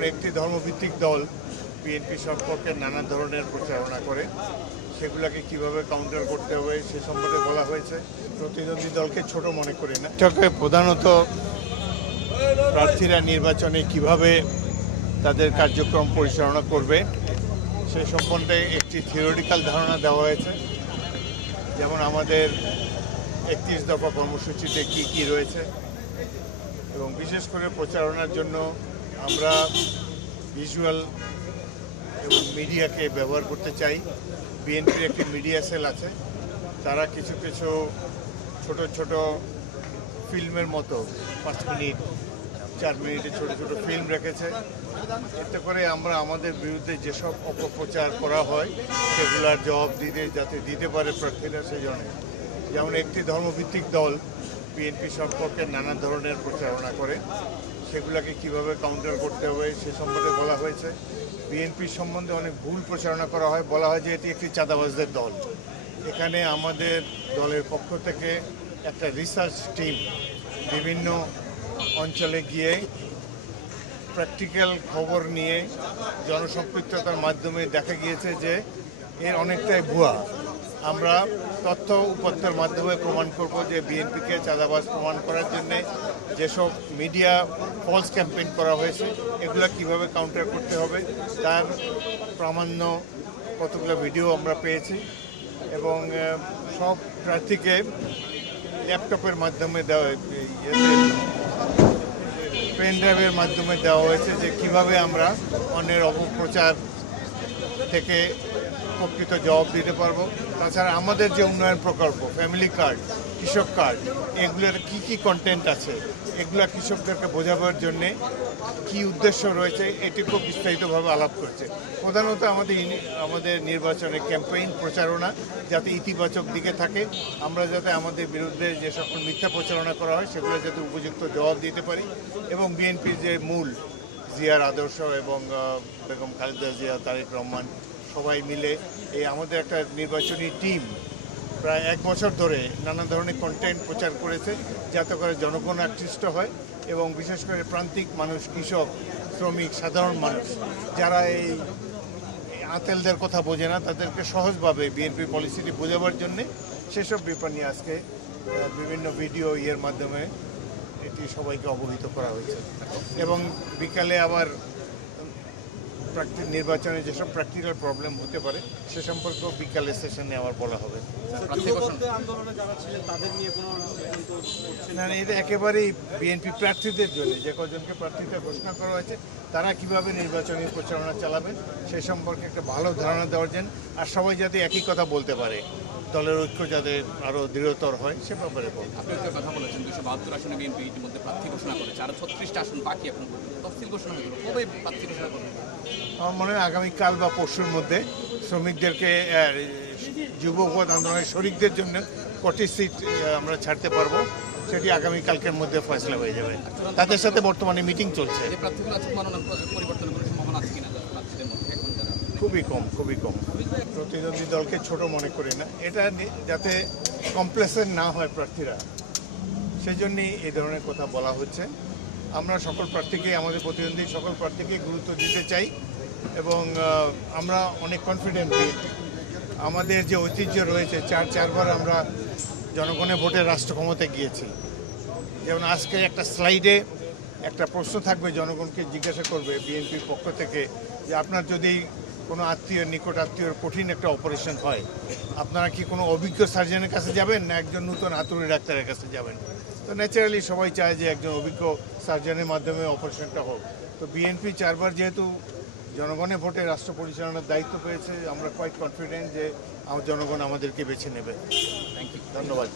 যেমন একটি ধর্মভিত্তিক দল বিএনপি সম্পর্কে নানা ধরনের প্রচারণা করে, সেগুলোকে কিভাবে কাউন্টার করতে হবে সে সম্পর্কে বলা হয়েছে। প্রতিদ্বন্দ্বী দলকে ছোট মনে করি না, এটাকে প্রধানত প্রার্থীরা নির্বাচনে কিভাবে তাদের কার্যক্রম পরিচালনা করবে সে সম্বন্ধে একটি থিওরিটিক্যাল ধারণা দেওয়া হয়েছে। যেমন আমাদের 31 দফা কর্মসূচিতে কি কি রয়েছে, এবং বিশেষ করে প্রচারণার জন্য আমরা ভিজুয়াল এবং মিডিয়াকে ব্যবহার করতে চাই। বিএনপির একটি মিডিয়া সেল আছে, তারা কিছু কিছু ছোট ছোট ফিল্মের মতো 5 মিনিট 4 মিনিটের ছোট ছোট ফিল্ম রেখেছে। এতে করে আমরা আমাদের বিরুদ্ধে যেসব অপপ্রচার করা হয় সেগুলোর জবাব যাতে দিতে পারে প্রার্থীরা, সেই জন্য। যেমন একটি ধর্মভিত্তিক দল বিএনপি সম্পর্কে নানা ধরনের প্রচারণা করে, সেগুলোকে কিভাবে কাউন্টার করতে হবে সে সম্পর্কে বলা হয়েছে। বিএনপির সম্বন্ধে অনেক ভুল প্রচারণা করা হয়, বলা হয় যে এটি একটি চাঁদাবাজদের দল। এখানে আমাদের দলের পক্ষ থেকে একটা রিসার্চ টিম বিভিন্ন অঞ্চলে গিয়ে প্র্যাকটিক্যাল খবর নিয়ে জনসম্পৃক্ততার মাধ্যমে দেখা গিয়েছে যে এর অনেকটাই ভুয়া। আমরা তথ্য উপাত্তের মাধ্যমে প্রমাণ করব যে বিএনপিকে চাঁদাবাজ প্রমাণ করার জন্য যেসব মিডিয়া ফলস ক্যাম্পেইন করা হয়েছে এগুলো কিভাবে কাউন্টার করতে হবে তার প্রামাণ্য কতগুলো ভিডিও আমরা পেয়েছি। এবং সব প্রার্থীকে ল্যাপটপের মাধ্যমে দেওয়া, পেন ড্রাইভের মাধ্যমে দেওয়া হয়েছে যে কিভাবে আমরা অন্যের অপপ্রচার থেকে প্রকৃত জবাব দিতে পারবো। তাছাড়া আমাদের যে উন্নয়ন প্রকল্প, ফ্যামিলি কার্ড, কৃষক কার্ড, এগুলোর কি কি কন্টেন্ট আছে, এগুলো কৃষকদেরকে বোঝাবার জন্যে কি উদ্দেশ্য রয়েছে এটি খুব বিস্তারিতভাবে আলাপ করেছে। প্রধানত আমাদের নির্বাচনে ক্যাম্পেইন প্রচারণা যাতে ইতিবাচক দিকে থাকে, আমরা যাতে আমাদের বিরুদ্ধে যে সকল মিথ্যা প্রচারণা করা হয় সেগুলো যাতে উপযুক্ত জবাব দিতে পারি, এবং বিএনপির যে মূল জিয়ার আদর্শ এবং বেগম খালেদা জিয়া, তারেক রহমান সবাই মিলে এই আমাদের একটা নির্বাচনী টিম প্রায় 1 বছর ধরে নানা ধরনের কন্টেন্ট প্রচার করেছে যাতে করে জনগণ আকৃষ্ট হয়, এবং বিশেষ করে প্রান্তিক মানুষ, কৃষক, শ্রমিক, সাধারণ মানুষ যারা এই আতেলদের কথা বোঝে না তাদেরকে সহজভাবে বিএনপি পলিসিটি বোঝাবার জন্যে সেসব ব্যাপার নিয়ে আজকে বিভিন্ন ভিডিও মাধ্যমে এটি সবাইকে অবহিত করা হয়েছে। এবং বিকালে আবার নির্বাচনে যেসব প্র্যাকটিক্যাল প্রবলেম হতে পারে সে সম্পর্কেও বিকালের সেশনে আবার বলা হবে। না, এটা একেবারেই বিএনপি প্রার্থীদের জন্য, যে কজনকে প্রার্থীতে ঘোষণা করা হয়েছে তারা কিভাবে নির্বাচনী প্রচারণা চালাবেন সে সম্পর্কে একটা ভালো ধারণা দেওয়ার জন্য, আর সবাই যাতে একই কথা বলতে পারে, দলের ঐক্য যাতে আরও দৃঢ়তর হয় সে ব্যাপারে বলতে। আপনি একটা কথা বলেছেন 272 আসনে বিএনপি ইতিমধ্যে প্রার্থী ঘোষণা করেছে, আর 36টা আসন বাকি এখন তফসিল ঘোষণা হয়ে গেল, কবে প্রার্থী ঘোষণা করবে? আমার মনে হয় আগামীকাল বা পরশুর মধ্যে শ্রমিকদেরকে, যুবপথ আন্দোলনের শরিকদের জন্য কটি সিট আমরা ছাড়তে পারবো সেটি আগামীকালকের মধ্যে ফয়সলা হয়ে যাবে। তাদের সাথে বর্তমানে মিটিং চলছে। খুবই কম, খুবই কম। প্রতিদ্বন্দ্বী দলকে ছোট মনে করি না, এটা যাতে কমপ্লেসেন্ট না হয় প্রার্থীরা, সেই জন্যই এই ধরনের কথা বলা হচ্ছে। আমরা সকল প্রার্থীকে, আমাদের প্রতিদ্বন্দ্বী সকল প্রার্থীকে গুরুত্ব দিতে চাই, এবং আমরা অনেক কনফিডেন্ট। আমাদের যে ঐতিহ্য রয়েছে, চারবার আমরা জনগণের ভোটে রাষ্ট্র ক্ষমতায় গিয়েছি। যেমন আজকে একটা স্লাইডে একটা প্রশ্ন থাকবে, জনগণকে জিজ্ঞাসা করবে বিএনপির পক্ষ থেকে যে আপনার যদি কোনো আত্মীয়, নিকট আত্মীয়র কঠিন একটা অপারেশন হয়, আপনারা কি কোনো অভিজ্ঞ সার্জনের কাছে যাবেন না একজন নতুন হাতুড়ি ডাক্তারের কাছে যাবেন? তো ন্যাচারালি সবাই চায় যে একজন অভিজ্ঞ সার্জনের মাধ্যমে অপারেশনটা হোক। তো বিএনপি 4বার যেহেতু জনগণের ভোটে রাষ্ট্র পরিচালনার দায়িত্ব পেয়েছে, আমরা কোয়াইট কনফিডেন্ট যে জনগণ আমাদেরকে বেছে নেবে। থ্যাংক ইউ, ধন্যবাদ।